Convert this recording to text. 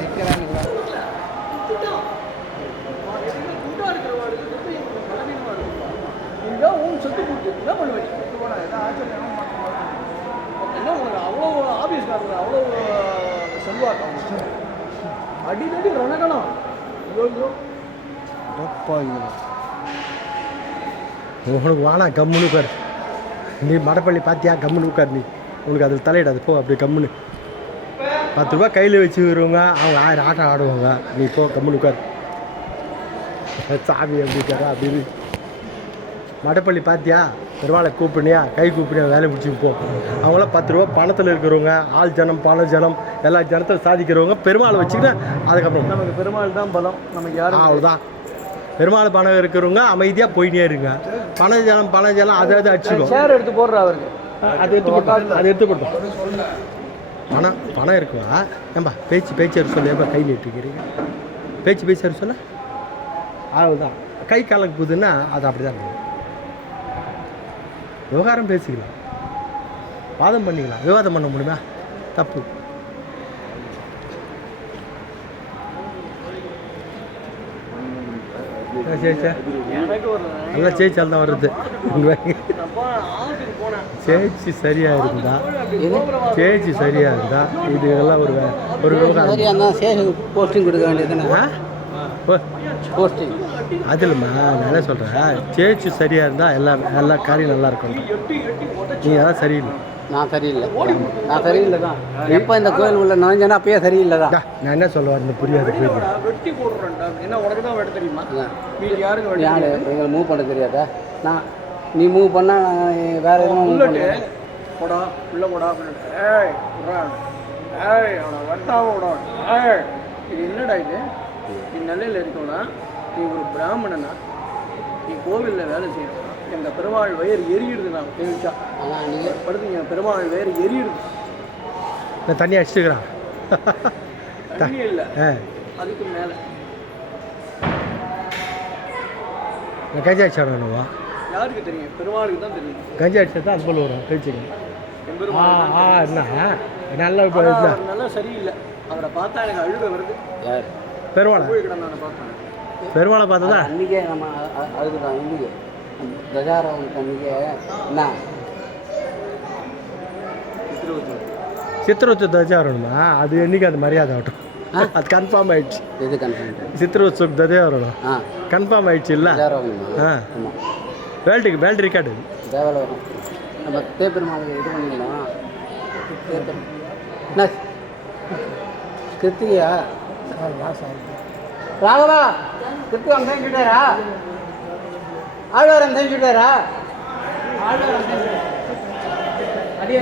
நிற்கிறானுங்களா சொத்து கொடுத்து என்ன பண்ணுவேன் என்ன உங்களுக்கு அவ்வளோ ஆஃபீஸ்காரங்க அவ்வளோ செல்வாக்கம் அடிக்கடி ரணகணம் உனக்கு வானா கம்முன்னு உட்கார் நீ மடப்பள்ளி பார்த்தியா கம்முன்னு உட்கார் நீ உனக்கு அதில் தலையிடாது போ அப்படியே கம்முன்னு 10 ரூபா கையில் வச்சுக்கிறவங்க அவங்க 1000 ஆட்டம் ஆடுவாங்க நீ போ கம்முன்னு உட்கார் சாமி அப்படிக்காரா அப்படின்னு மடப்பள்ளி பார்த்தியா பெருமாளை கூப்பிடுனியா கை கூப்பிடுனியா வேலை முடிச்சு போ அவங்களாம் 10 ரூபா பணத்தில் இருக்கிறவங்க ஆள் ஜனம் பண ஜனம் எல்லா ஜனத்தில் சாதிக்கிறவங்க பெருமாளை வச்சுக்கிட்டு அதுக்கப்புறம் நமக்கு பெருமாள் தான் பலம் நமக்கு யாரும் அவ்வளோதான் பெருமாள் பணம் இருக்கிறவங்க அமைதியாக போயிட்டே இருங்க பண ஜனம் அதை அடிச்சுக்கும் சேர் எடுத்து போடுற அவருக்கு அது எடுத்து கொடுத்தோம் பணம் இருக்குவா ஏம்பா பேச்சு சொல்ல ஏன்பா கை நீட்டுக்கிறீங்க பேச்சு சொல்ல அவ்வளோதான் கை காலுக்கு போகுதுன்னா அது அப்படி தான் இருக்கும் விவகாரம் பேசிக்கலாம் வாதம் பண்ணிக்கலாம் விவாதம் பண்ண முடியுமா தப்பு நல்லா சேச்சால் தான் வருது சேச்சி சரியாக இருந்தா இது எல்லாம் ஒரு விவகாரம் போஸ்டிங் கொடுக்க வேண்டியதுன்னா அதுலம்மா நான் என்ன சொல்கிறேன் சேச்சு சரியாக இருந்தால் எல்லா காரியம் நல்லா இருக்கும் நீங்கள் அதான் சரியில்லை நான் சரியில்லை தான் எப்போ இந்த கோயில் உள்ள நுழைஞ்சேன்னா அப்பயே சரியில்லை தான் நான் என்ன சொல்லுவேன் இந்த புரியாது வெட்டி போடுறேன்டா என்ன உனக்கு தான் வெட்ட தெரியுமா யாருக்கு யார் எங்களை மூவ் பண்ண தெரியாதா நான் நீ மூவ் பண்ணால் வேறு எதுவும் உள்ளட்டு போடா உள்ள போடா ஏய் அவனை வெட்டாம விடா இது என்னடா இது நீ நிலையில் இருக்கோன்னா நீ ஒரு பிராமணனா நீ கோவிலில் வேலை செய்யணும் எங்கள் பெருமாள் வயிறு எரியிடுது நான் தெரிவிச்சா நீங்கள் படுத்துங்க பெருமாள் வயிறு எரியிடுது நான் தண்ணி அடிச்சுக்கிறான் தண்ணி இல்லை அதுக்கு மேலே நான் கஞ்சி அடிச்சாடுவா யாருக்கு தெரியும் பெருமாளுக்கு தான் தெரியும் கஞ்சி அடிச்சா தான் அது போல் வரும் பேச்சுக்கணும் என்ன நல்லா சரியில்லை அவரை பார்த்தா எனக்கு அழுக வருது யார் பெருமாளை நான் பார்த்தேன் பெருமாளை பார்த்ததா அன்றைக்கே நம்ம அழுதுதான் இன்னைக்கு கஜாரவனுக்கு அன்றைக்கே என்ன சித்திரோத்சவ தஜாரணுமா அது என்னைக்கு அது மரியாதை ஆகட்டும் அது கன்ஃபார்ம் ஆயிடுச்சு எது கன்ஃபார்ம் சித்திரோத்சவ தஜாரணம் கன்ஃபார்ம் ஆயிடுச்சு இல்லை வேர்ல்டு ரெக்கார்டு தேவையில்ல வரும் நம்ம தேப்பெருமாள் இது பண்ணிக்கலாம் கிருத்தியா ராகவா கிருத்திகம் செஞ்சுட்டாரா ஆழ்வாரம் செஞ்சுட்டாரா அடியே